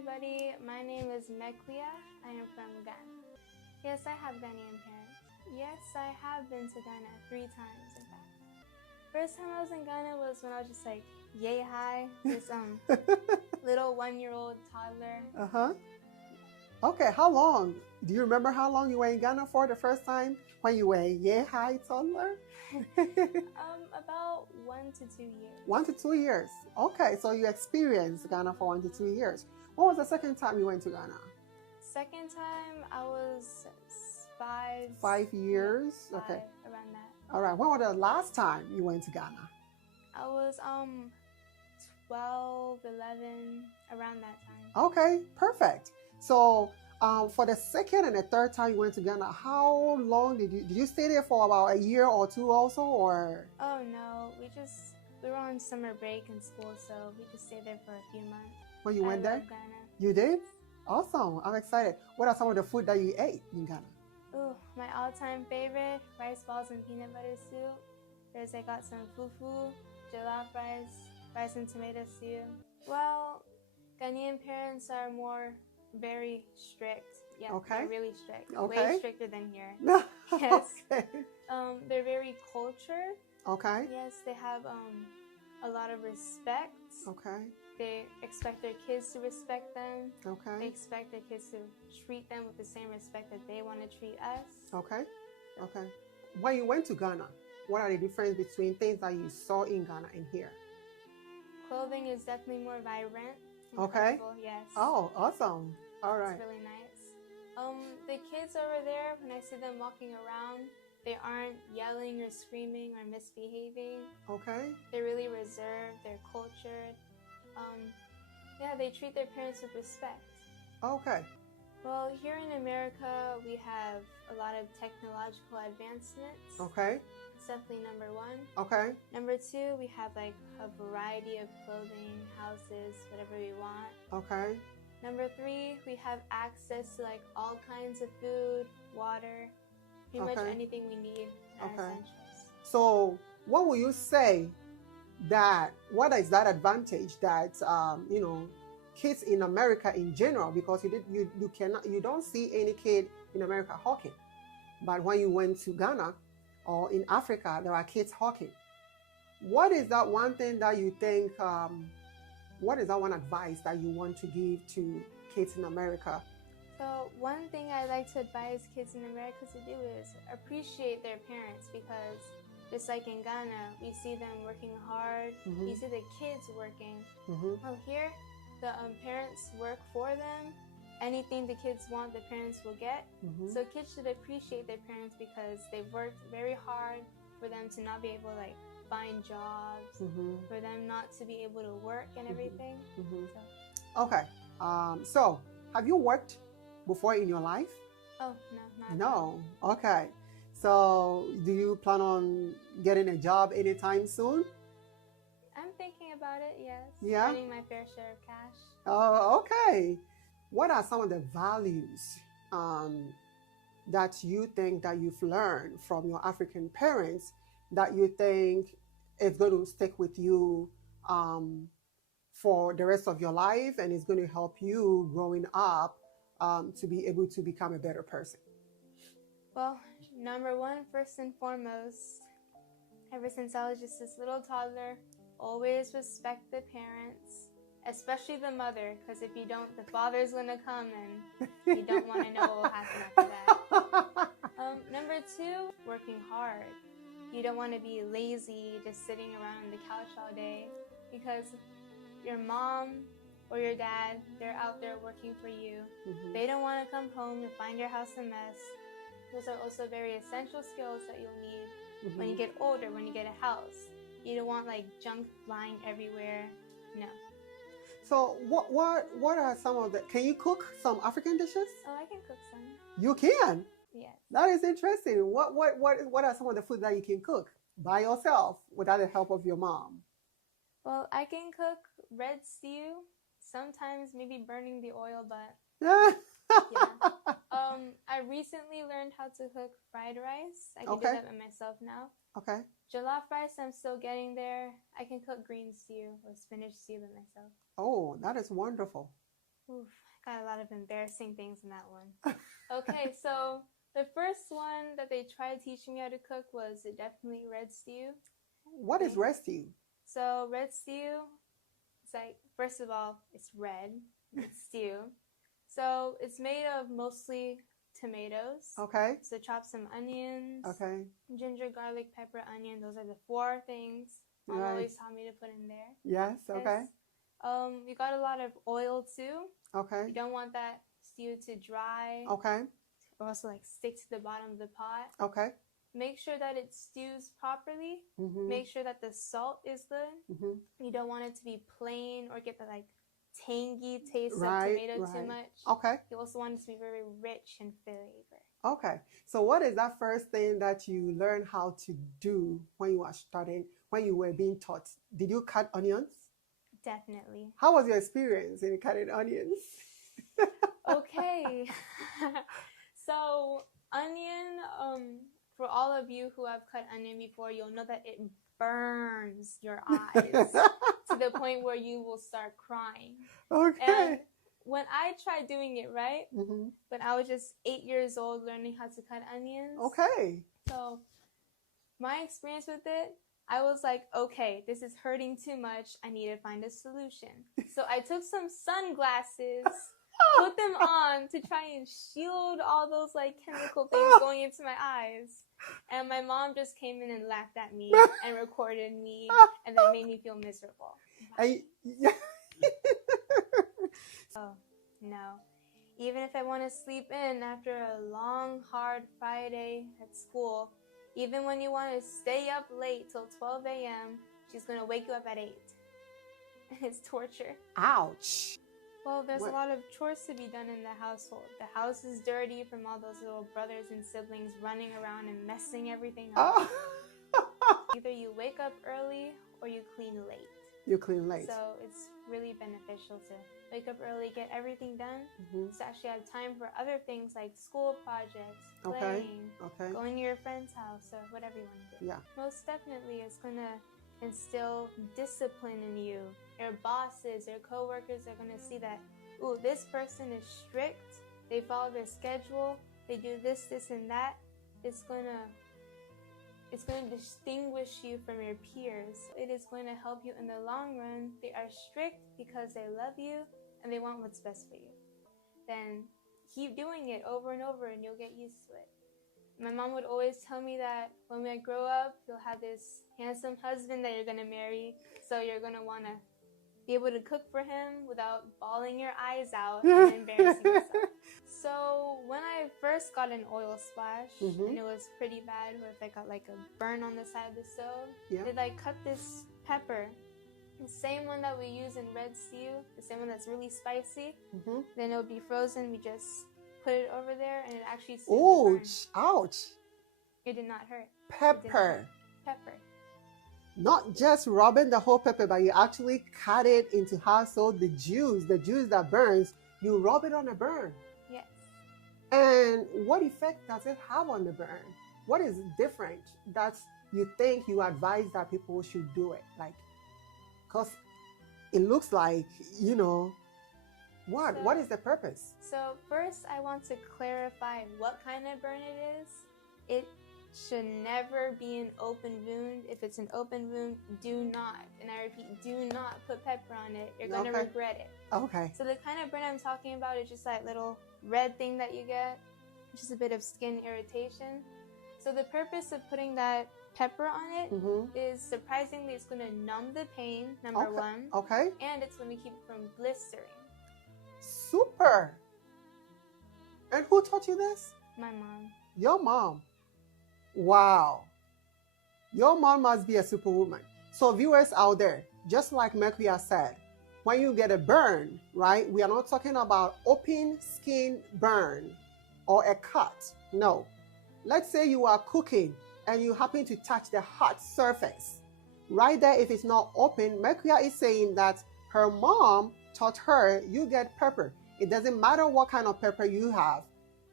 everybody. My name is Meklia. I am from Ghana. Yes, I have Ghanaian parents. Yes, I have been to Ghana 3 times, in fact. First time I was in Ghana was when I was just like yay high, this little 1-year-old toddler. Uh-huh. Okay, how long? Do you remember how long you were in Ghana for the first time when you were a yay-high toddler? About 1 to 2 years. 1 to 2 years. Okay, so you experienced Ghana for 1 to 2 years. When was the second time you went to Ghana? Second time I was 5. 5 years? Yeah, 5, okay. around that. All right, when was the last time you went to Ghana? I was 12, 11, around that time. Okay, perfect. So for the second and the third time you went to Ghana, how long did you stay there for about a year or 2 also, or? Oh no, we were on summer break in school, so we just stayed there for a few months. When you went there? Love Ghana. You did? Awesome. I'm excited. What are some of the food that you ate in Ghana? Ooh, my all-time favorite, rice balls and peanut butter soup. I got some fufu, jollof rice and tomato stew. Well, Ghanaian parents are very strict. Yeah, okay. They're really strict. Okay. Way stricter than here. Yes. Okay. They're very cultured. Okay. Yes, they have a lot of respect. Okay. They expect their kids to respect them. Okay. They expect their kids to treat them with the same respect that they want to treat us. Okay. Okay. When you went to Ghana, what are the differences between things that you saw in Ghana and here? Clothing is definitely more vibrant. Okay. Colorful, yes. Oh, awesome. All right. It's really nice. The kids over there, when I see them walking around, they aren't yelling or screaming or misbehaving. Okay. They're really reserved. They're cultured. Yeah, they treat their parents with respect. Okay. Well, here in America, we have a lot of technological advancements. Okay. It's definitely number 1. Okay. Number 2, we have like a variety of clothing, houses, whatever we want. Okay. Number 3, we have access to like all kinds of food, water, pretty much anything we need in our essentials. So what will you say what is that advantage that kids in America in general, because you don't see any kid in America hawking, but when you went to Ghana or in Africa there are kids hawking. What is that one thing that you think what is that one advice that you want to give to kids in America? So one thing I like to advise kids in America to do is appreciate their parents, because just like in Ghana, we see them working hard. Mm-hmm. We see the kids working. Mm-hmm. Well, here, the parents work for them. Anything the kids want, the parents will get. Mm-hmm. So kids should appreciate their parents because they've worked very hard for them to not be able to find jobs, mm-hmm. for them not to be able to work and everything. Mm-hmm. So. Okay. So have you worked before in your life? Oh, no, not No. Okay. So do you plan on getting a job anytime soon? I'm thinking about it, yes. Yeah? Earning my fair share of cash. Oh, okay. What are some of the values that you think that you've learned from your African parents that you think is going to stick with you for the rest of your life and is going to help you growing up to be able to become a better person? Well, number 1, first and foremost, ever since I was just this little toddler, always respect the parents, especially the mother, because if you don't, the father's going to come and you don't want to know what will happen after that. Number 2, working hard. You don't want to be lazy, just sitting around on the couch all day, because your mom or your dad, they're out there working for you. Mm-hmm. They don't want to come home and find your house a mess. Those are also very essential skills that you'll need Mm-hmm. when you get older, when you get a house. You don't want junk flying everywhere. No. So what are some of the, can you cook some African dishes? Oh, I can cook some. You can? Yes. That is interesting. What are some of the food that you can cook by yourself without the help of your mom? Well, I can cook red stew, sometimes maybe burning the oil, but Yeah. I recently learned how to cook fried rice. I can do Okay. that by myself now. Okay. Jollof rice, I'm still getting there. I can cook green stew or spinach stew by myself. Oh, that is wonderful. Oof, got a lot of embarrassing things in that one. Okay, so the first one that they tried teaching me how to cook was definitely red stew. What is red stew? So red stew, it's like, first of all, it's red. It's stew. So it's made of mostly tomatoes. Okay. So chop some onions. Okay. Ginger, garlic, pepper, onion. Those are the 4 things Mom always taught me to put in there. Yes. Okay. You got a lot of oil too. Okay. You don't want that stew to dry. Okay. Or also like stick to the bottom of the pot. Okay. Make sure that it stews properly. Mm-hmm. Make sure that the salt is good. Mm-hmm. You don't want it to be plain or get the like tangy taste of Right, tomato right. too much. Okay. You also want it to be very rich in flavor. Okay. So what is that first thing that you learned how to do when you were starting, when you were being taught? Did you cut onions? Definitely. How was your experience in cutting onions? Okay. So onion, for all of you who have cut onion before, you'll know that it burns your eyes to the point where you will start crying. Okay. And when I tried doing it right, Mm-hmm. when I was just 8 years old learning how to cut onions. Okay. So my experience with it, I was like, okay, this is hurting too much. I need to find a solution. So I took some sunglasses, put them on to try and shield all those like chemical things going into my eyes. And my mom just came in and laughed at me and recorded me and then made me feel miserable. Oh, no. Even if I want to sleep in after a long, hard Friday at school, even when you want to stay up late till 12 a.m., she's going to wake you up at 8. It's torture. Ouch. Well, there's a lot of chores to be done in the household. The house is dirty from all those little brothers and siblings running around and messing everything up. Either you wake up early or you clean late. You clean late. So it's really beneficial to wake up early, get everything done, so actually have time for other things like school projects, playing, going to your friend's house, or whatever you want to do. Yeah. Most definitely, it's going to instill discipline in you. Your bosses, your coworkers are going to see that, ooh, this person is strict, they follow their schedule, they do this, this, and that. It's going to distinguish you from your peers. It is going to help you in the long run. They are strict because they love you and they want what's best for you. Then keep doing it over and over and you'll get used to it. My mom would always tell me that when I grow up, you'll have this handsome husband that you're going to marry. So you're going to want to be able to cook for him without bawling your eyes out and embarrassing yourself. So when I first got an oil splash, and it was pretty bad, or if I got like a burn on the side of the stove, they'd like cut this pepper, the same one that we use in red stew, the same one that's really spicy. Then it would be frozen. We just put it over there, and it actually soothed the burn. Ouch! It did not hurt. Pepper. Pepper. Not just rubbing the whole pepper, but you actually cut it into half, so the juice that burns, you rub it on the burn. Yes. And what effect does it have on the burn? What is different that you think you advise that people should do it? Like, because it looks like, what is the purpose? So first I want to clarify what kind of burn it is. It should never be an open wound. If it's an open wound, do not, and I repeat, do not put pepper on it. You're going to regret it. Okay. So the kind of burn I'm talking about is just that little red thing that you get, which is a bit of skin irritation. So the purpose of putting that pepper on it is, surprisingly, it's going to numb the pain, number one. Okay. And it's going to keep it from blistering. Super. And who taught you this? My mom. Your mom. Wow. Your mom must be a superwoman. So viewers out there, just like Mercury said, when you get a burn, right, we are not talking about open skin burn or a cut. No. Let's say you are cooking and you happen to touch the hot surface. Right there, if it's not open, Mercury is saying that her mom taught her, you get pepper. It doesn't matter what kind of pepper you have.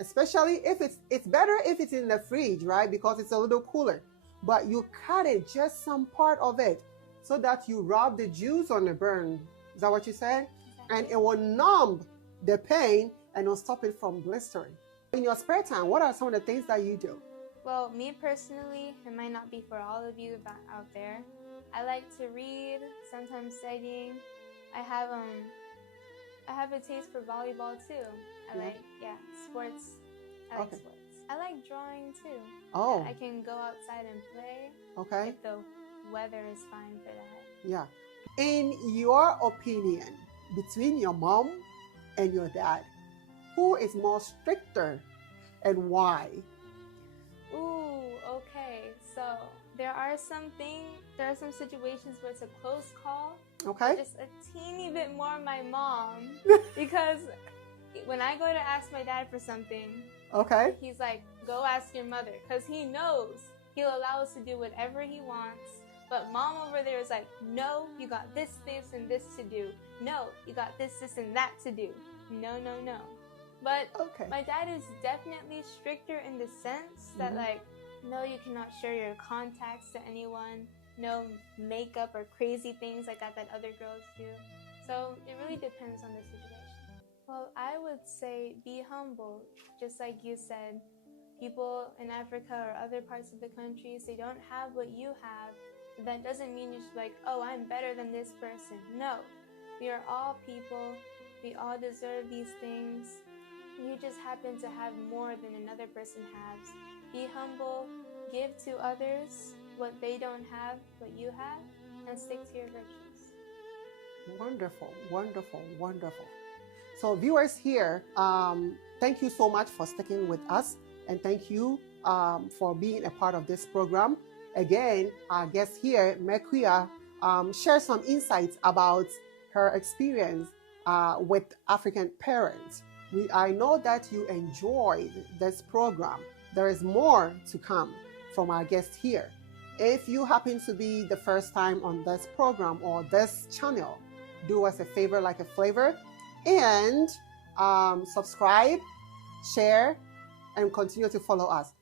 Especially if it's better if it's in the fridge, right? Because it's a little cooler. But you cut it, just some part of it, so that you rub the juice on the burn. Is that what you said? Exactly. And it will numb the pain and not stop it from blistering. In your spare time, what are some of the things that you do? Well, me personally, it might not be for all of you out there. I like to read, sometimes studying. I have a taste for volleyball too. I like sports. I like sports. I like drawing too. Oh. I can go outside and play. Okay. If the weather is fine for that. Yeah. In your opinion, between your mom and your dad, who is more stricter and why? Ooh, okay. So there are some situations where it's a close call. Okay. Just a teeny bit more my mom. Because when I go to ask my dad for something, okay, he's like, go ask your mother. Because he knows he'll allow us to do whatever he wants. But mom over there is like, no, you got this, and this to do. No, you got this, and that to do. No. But my dad is definitely stricter in the sense that like, no, you cannot share your contacts to anyone. No makeup or crazy things like that other girls do. So it really depends on the situation. Well, I would say be humble. Just like you said, people in Africa or other parts of the countries, they don't have what you have. That doesn't mean you should be like, oh, I'm better than this person. No, we are all people. We all deserve these things. You just happen to have more than another person has. Be humble, give to others what they don't have, what you have, and stick to your virtues. Wonderful, wonderful, wonderful. So viewers here, thank you so much for sticking with us, and thank you for being a part of this program. Again, our guest here, Mekuya, shared some insights about her experience with African parents. I know that you enjoyed this program. There is more to come from our guest here. If you happen to be the first time on this program or this channel, do us a favor like a flavor and subscribe, share, and continue to follow us.